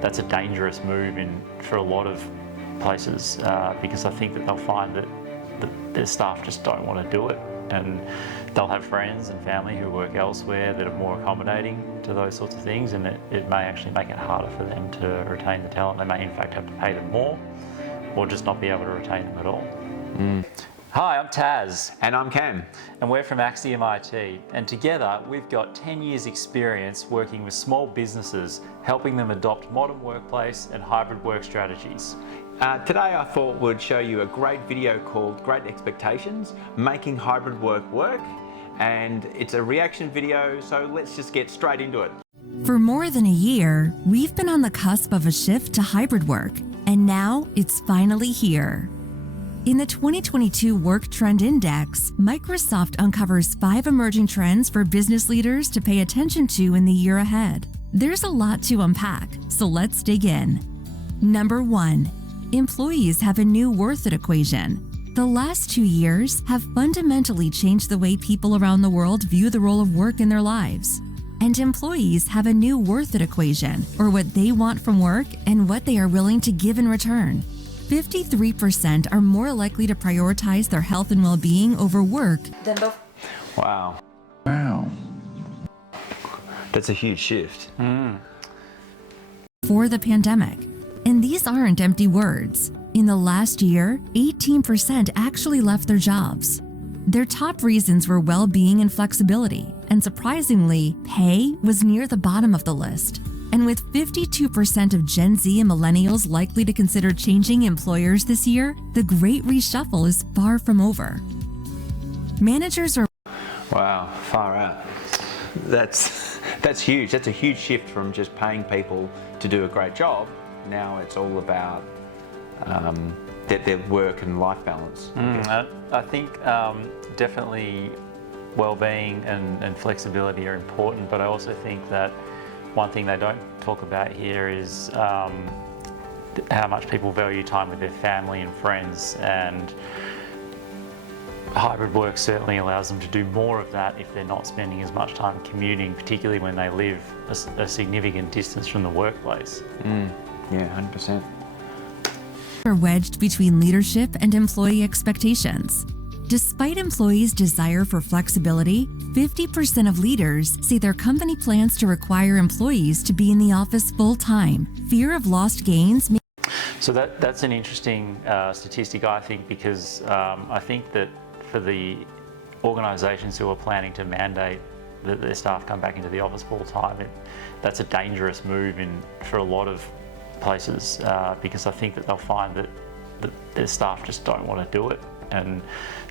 that's a dangerous move for a lot of places because I think that they'll find that their staff just don't want to do it, and they'll have friends and family who work elsewhere that are more accommodating to those sorts of things, and it may actually make it harder for them to retain the talent. They may in fact have to pay them more or just not be able to retain them at all. Hi, I'm Tas. And I'm Cam. And we're from Axiom IT. And together we've got 10 years experience working with small businesses, helping them adopt modern workplace and hybrid work strategies. Today I thought we'd show you a great video called Great Expectations, Making Hybrid Work Work. And it's a reaction video, so let's just get straight into it. For more than a year, we've been on the cusp of a shift to hybrid work, and now it's finally here. In the 2022 Work Trend Index, Microsoft uncovers 5 emerging trends for business leaders to pay attention to in the year ahead. There's a lot to unpack, so let's dig in. Number 1. Employees have a new worth it equation. The last 2 years have fundamentally changed the way people around the world view the role of work in their lives. And employees have a new worth it equation, or what they want from work and what they are willing to give in return. 53% are more likely to prioritize their health and well-being over work than before. Wow. That's a huge shift. For the pandemic. And these aren't empty words. In the last year, 18% actually left their jobs. Their top reasons were well-being and flexibility, and surprisingly, pay was near the bottom of the list. And with 52% of Gen Z and millennials likely to consider changing employers this year, the great reshuffle is far from over. Managers are... Wow, far out. That's huge. That's a huge shift from just paying people to do a great job. Now it's all about their work and life balance. I think definitely well-being and flexibility are important, but I also think that one thing they don't talk about here is how much people value time with their family and friends, and hybrid work certainly allows them to do more of that if they're not spending as much time commuting, particularly when they live a significant distance from the workplace. Yeah, 100%. Are wedged between leadership and employee expectations. Despite employees' desire for flexibility, 50% of leaders say their company plans to require employees to be in the office full-time. Fear of lost gains. So that's an interesting statistic, I think, because I think that for the organisations who are planning to mandate that their staff come back into the office full-time, that's a dangerous move for a lot of places because I think that they'll find that their staff just don't want to do it, and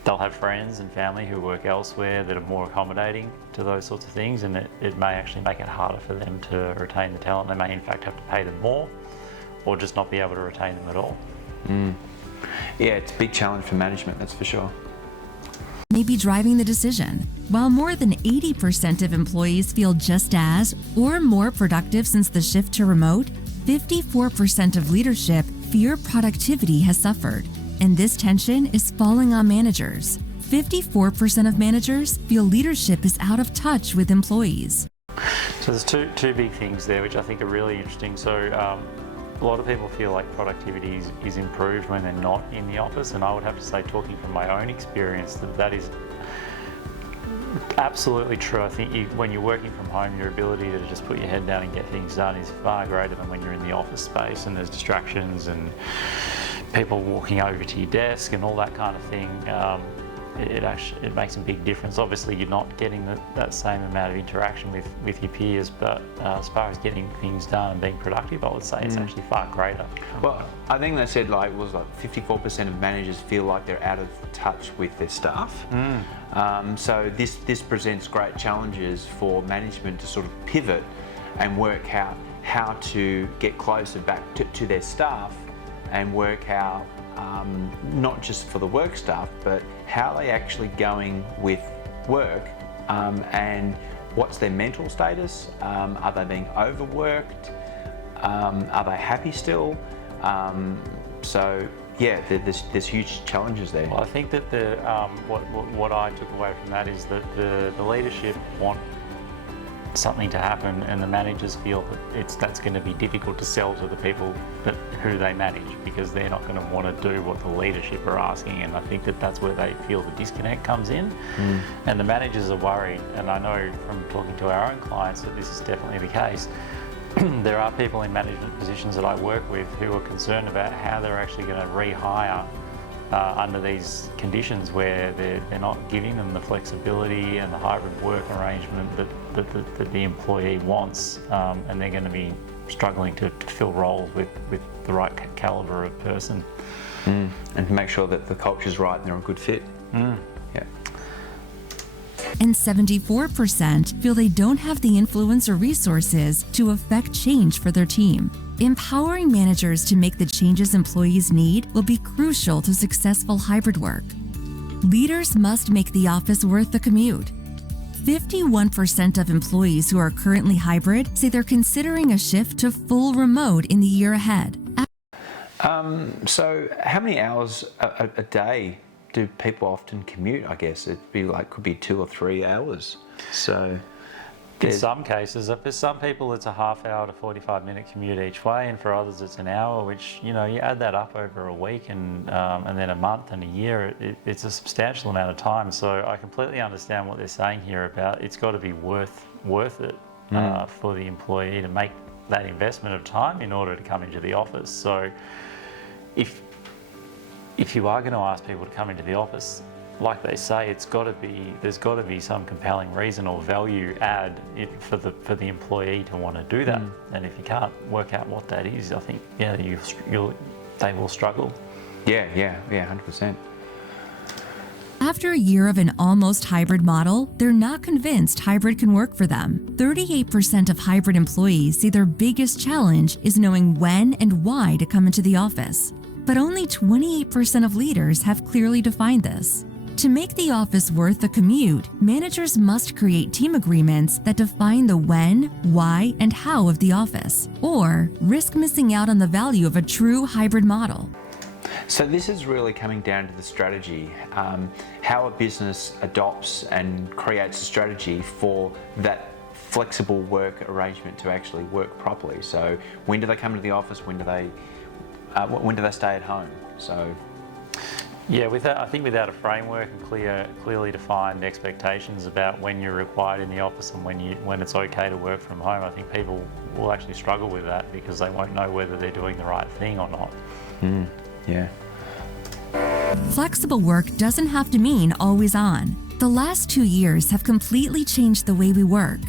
they'll have friends and family who work elsewhere that are more accommodating to those sorts of things, and it may actually make it harder for them to retain the talent. They may in fact have to pay them more or just not be able to retain them at all. Yeah, it's a big challenge for management, that's for sure. May be driving the decision. While more than 80% of employees feel just as or more productive since the shift to remote, 54% of leadership fear productivity has suffered, and this tension is falling on managers. 54% of managers feel leadership is out of touch with employees. So there's two big things there which I think are really interesting. So a lot of people feel like productivity is improved when they're not in the office, and I would have to say, talking from my own experience, that is absolutely true. I think when you're working from home, your ability to just put your head down and get things done is far greater than when you're in the office space and there's distractions and people walking over to your desk and all that kind of thing. It makes a big difference. Obviously, you're not getting that same amount of interaction with your peers, but as far as getting things done and being productive, I would say it's actually far greater. Well, I think they said it was 54% of managers feel like they're out of touch with their staff. So this presents great challenges for management to sort of pivot and work out how to get closer back to their staff and work out not just for the work staff, but how are they actually going with work and what's their mental status? Are they being overworked? Are they happy still? So yeah, there's huge challenges there. Well, I think that what I took away from that is that the leadership want something to happen, and the managers feel that that's going to be difficult to sell to the people who they manage, because they're not going to want to do what the leadership are asking. And I think that's where they feel the disconnect comes in. And the managers are worried, and I know from talking to our own clients that this is definitely the case. There are people in management positions that I work with who are concerned about how they're actually going to rehire under these conditions where they're not giving them the flexibility and the hybrid work arrangement that the employee wants, and they're going to be struggling to fill roles with the right calibre of person. And to make sure that the culture's right and they're a good fit. Yeah. And 74% feel they don't have the influence or resources to affect change for their team. Empowering managers to make the changes employees need will be crucial to successful hybrid work. Leaders must make the office worth the commute. 51% of employees who are currently hybrid say they're considering a shift to full remote in the year ahead. So how many hours a day do people often commute? I guess could be 2 or 3 hours. So in some cases, for some people it's a half hour to 45-minute commute each way, and for others it's an hour, which, you add that up over a week and then a month and a year, it's a substantial amount of time. So I completely understand what they're saying here about it's got to be worth it for the employee to make that investment of time in order to come into the office. So if you are going to ask people to come into the office, like they say, there's got to be some compelling reason or value add for the employee to want to do that. And if you can't work out what that is, I think they will struggle. Yeah, 100%. After a year of an almost hybrid model, they're not convinced hybrid can work for them. 38% of hybrid employees say their biggest challenge is knowing when and why to come into the office. But only 28% of leaders have clearly defined this. To make the office worth the commute, managers must create team agreements that define the when, why, and how of the office, or risk missing out on the value of a true hybrid model. So this is really coming down to the strategy, how a business adopts and creates a strategy for that flexible work arrangement to actually work properly. So when do they come to the office? When do they stay at home? So yeah, I think without a framework and clearly defined expectations about when you're required in the office and when it's okay to work from home, I think people will actually struggle with that because they won't know whether they're doing the right thing or not. Yeah. Flexible work doesn't have to mean always on. The last 2 years have completely changed the way we work.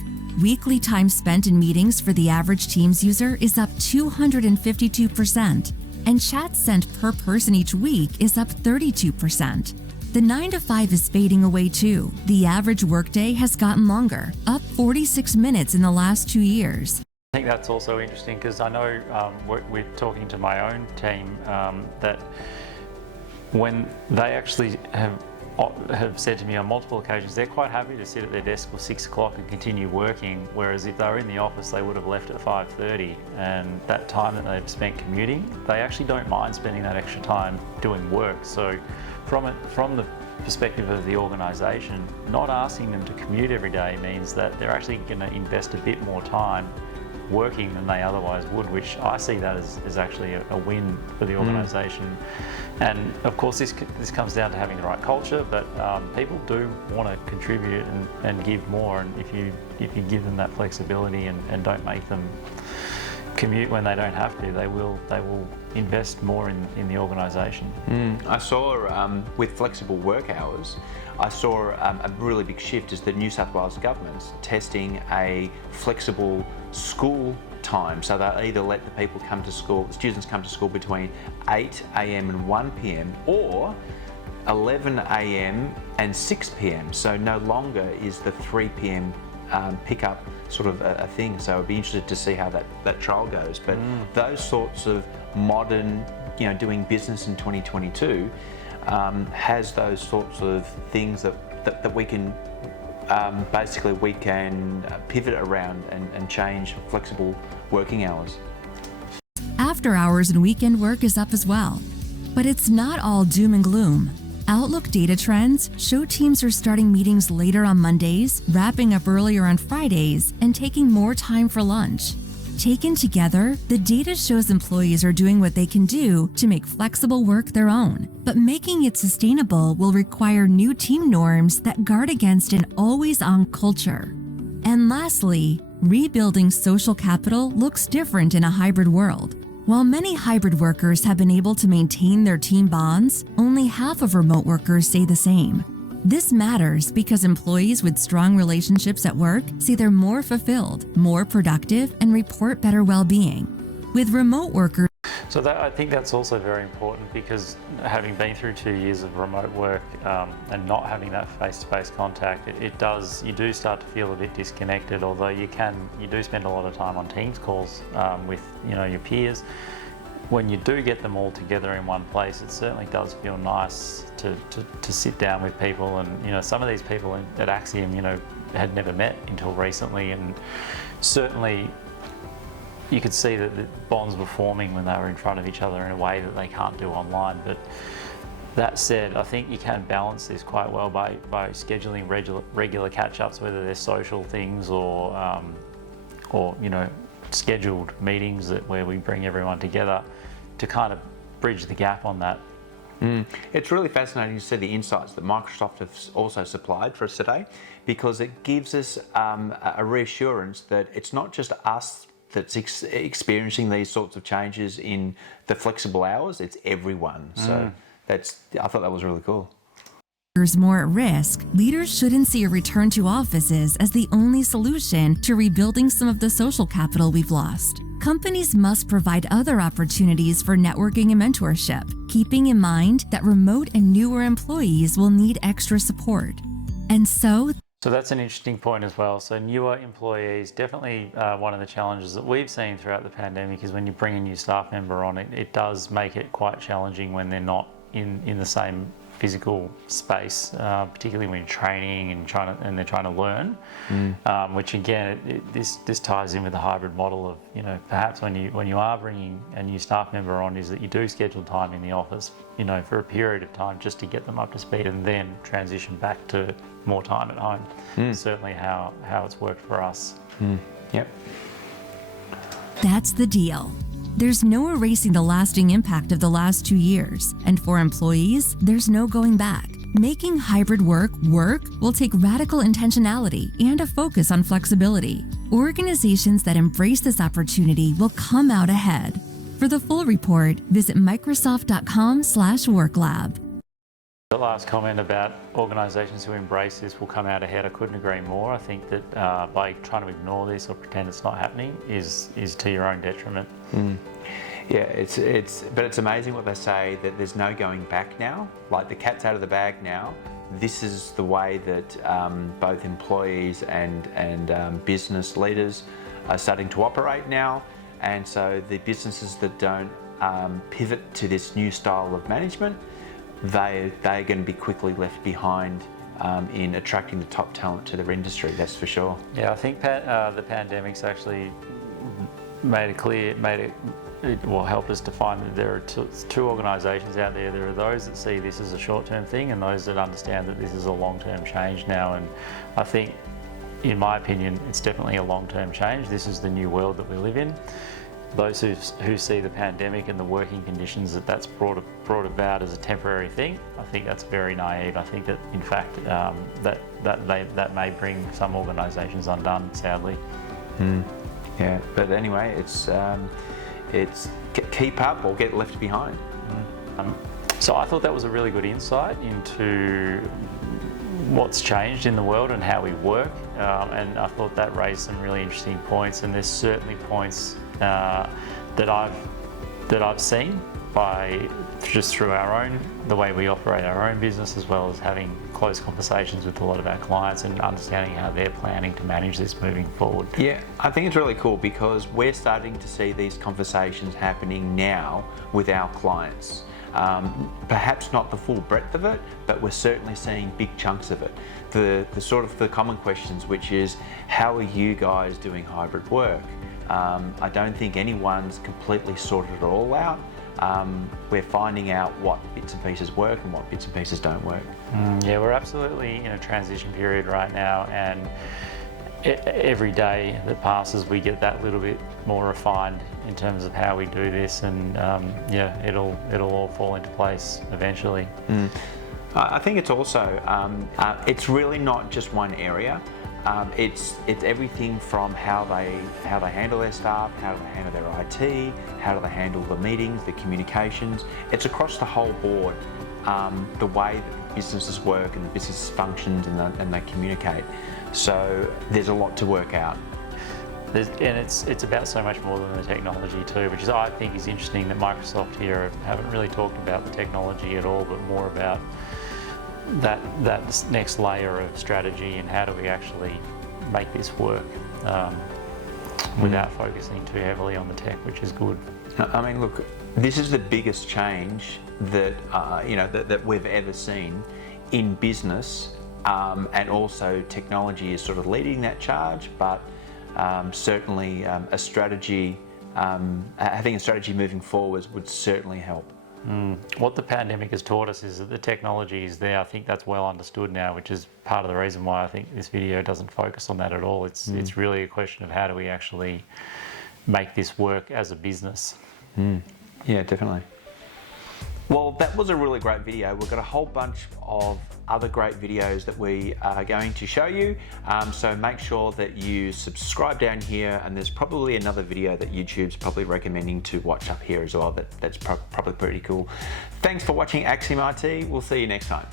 Weekly time spent in meetings for the average Teams user is up 252%, and chats sent per person each week is up 32%. The 9 to 5 is fading away too. The average workday has gotten longer, up 46 minutes in the last 2 years. I think that's also interesting because I know we're talking to my own team that when they actually have said to me on multiple occasions they're quite happy to sit at their desk till 6 o'clock and continue working, whereas if they were in the office they would have left at 5:30, and that time that they've spent commuting, they actually don't mind spending that extra time doing work. So from the perspective of the organisation, not asking them to commute every day means that they're actually going to invest a bit more time working than they otherwise would, which I see that as actually a win for the organisation. And of course this comes down to having the right culture, but people do want to contribute and give more, and if you give them that flexibility and don't make them commute when they don't have to, they will invest more in the organisation. I saw with flexible work hours, I saw a really big shift is the New South Wales government's testing a flexible school time. So they'll either let the students come to school between 8 a.m. and 1 p.m. or 11 a.m. and 6 p.m. So no longer is the 3 p.m. Pickup sort of a thing. So I'd be interested to see how that trial goes. But those sorts of modern, doing business in 2022 has those sorts of things that we can basically we can pivot around and change flexible working hours. After hours and weekend work is up as well. But it's not all doom and gloom. Outlook data trends show teams are starting meetings later on Mondays, wrapping up earlier on Fridays, and taking more time for lunch. Taken together, the data shows employees are doing what they can do to make flexible work their own. But making it sustainable will require new team norms that guard against an always-on culture. And lastly, rebuilding social capital looks different in a hybrid world. While many hybrid workers have been able to maintain their team bonds, only half of remote workers say the same. This matters because employees with strong relationships at work say they're more fulfilled, more productive, and report better well-being. With remote workers, So I think that's also very important, because having been through 2 years of remote work and not having that face-to-face contact, you do start to feel a bit disconnected. Although you do spend a lot of time on Teams calls with your peers. When you do get them all together in one place, it certainly does feel nice to sit down with people. And some of these people at Axiom had never met until recently, and certainly you could see that the bonds were forming when they were in front of each other in a way that they can't do online. But that said, I think you can balance this quite well by scheduling regular catch-ups, whether they're social things or scheduled meetings where we bring everyone together to kind of bridge the gap on that. It's really fascinating to see the insights that Microsoft has also supplied for us today, because it gives us a reassurance that it's not just us that's experiencing these sorts of changes in the flexible hours, it's everyone. So I thought that was really cool. More at risk, leaders shouldn't see a return to offices as the only solution to rebuilding some of the social capital we've lost. Companies must provide other opportunities for networking and mentorship, keeping in mind that remote and newer employees will need extra support. And so that's an interesting point as well. So newer employees, definitely one of the challenges that we've seen throughout the pandemic is when you bring a new staff member on, it does make it quite challenging when they're not in the same physical space, particularly when you're training and they're trying to learn, which again, this ties in with the hybrid model of, perhaps when you are bringing a new staff member on, is that you do schedule time in the office, for a period of time just to get them up to speed, and then transition back to more time at home. Certainly how it's worked for us. Yep. that's the deal. There's no erasing the lasting impact of the last 2 years, and for employees, there's no going back. Making hybrid work will take radical intentionality and a focus on flexibility. Organizations that embrace this opportunity will come out ahead. For the full report, visit Microsoft.com/worklab. The last comment about organisations who embrace this will come out ahead, I couldn't agree more. I think that by trying to ignore this or pretend it's not happening is to your own detriment. Yeah, but it's amazing what they say, that there's no going back now. Like, the cat's out of the bag now. This is the way that both employees and business leaders are starting to operate now. And so the businesses that don't pivot to this new style of management, they're going to be quickly left behind in attracting the top talent to their industry, that's for sure. Yeah, I think the pandemic's actually helped us define that there are two organisations out there. There are those that see this as a short-term thing and those that understand that this is a long-term change now. And I think, in my opinion, it's definitely a long-term change. This is the new world that we live in. Those who see the pandemic and the working conditions that's brought about as a temporary thing, I think that's very naive. I think that, in fact, that may bring some organisations undone, sadly. Yeah, but anyway, it's keep up or get left behind. So I thought that was a really good insight into what's changed in the world and how we work, and I thought that raised some really interesting points. And there's certainly points that I've seen just through the way we operate our own business, as well as having close conversations with a lot of our clients and understanding how they're planning to manage this moving forward. Yeah, I think it's really cool because we're starting to see these conversations happening now with our clients. Perhaps not the full breadth of it, but we're certainly seeing big chunks of it. The sort of the common questions, which is, how are you guys doing hybrid work? I don't think anyone's completely sorted it all out, we're finding out what bits and pieces work and what bits and pieces don't work. Yeah, we're absolutely in a transition period right now, and every day that passes we get that little bit more refined in terms of how we do this, and yeah, it'll all fall into place eventually. I think it's also, it's really not just one area. It's everything from how they handle their staff, how do they handle their IT, how do they handle the meetings, the communications. It's across the whole board, the way that businesses work and the business functions and they communicate. So there's a lot to work out. And it's about so much more than the technology too, which is, I think, is interesting that Microsoft here haven't really talked about the technology at all, but more about that next layer of strategy and how do we actually make this work without focusing too heavily on the tech, which is good. I mean, look, this is the biggest change that that we've ever seen in business, and also technology is sort of leading that charge. But certainly, a strategy, having a strategy moving forward would certainly help. What the pandemic has taught us is that the technology is there. I think that's well understood now, which is part of the reason why I think this video doesn't focus on that at all. It's really a question of how do we actually make this work as a business. Yeah, definitely. Well, that was a really great video. We've got a whole bunch of other great videos that we are going to show you. So make sure that you subscribe down here, and there's probably another video that YouTube's probably recommending to watch up here as well. That's probably pretty cool. Thanks for watching Axiom IT. We'll see you next time.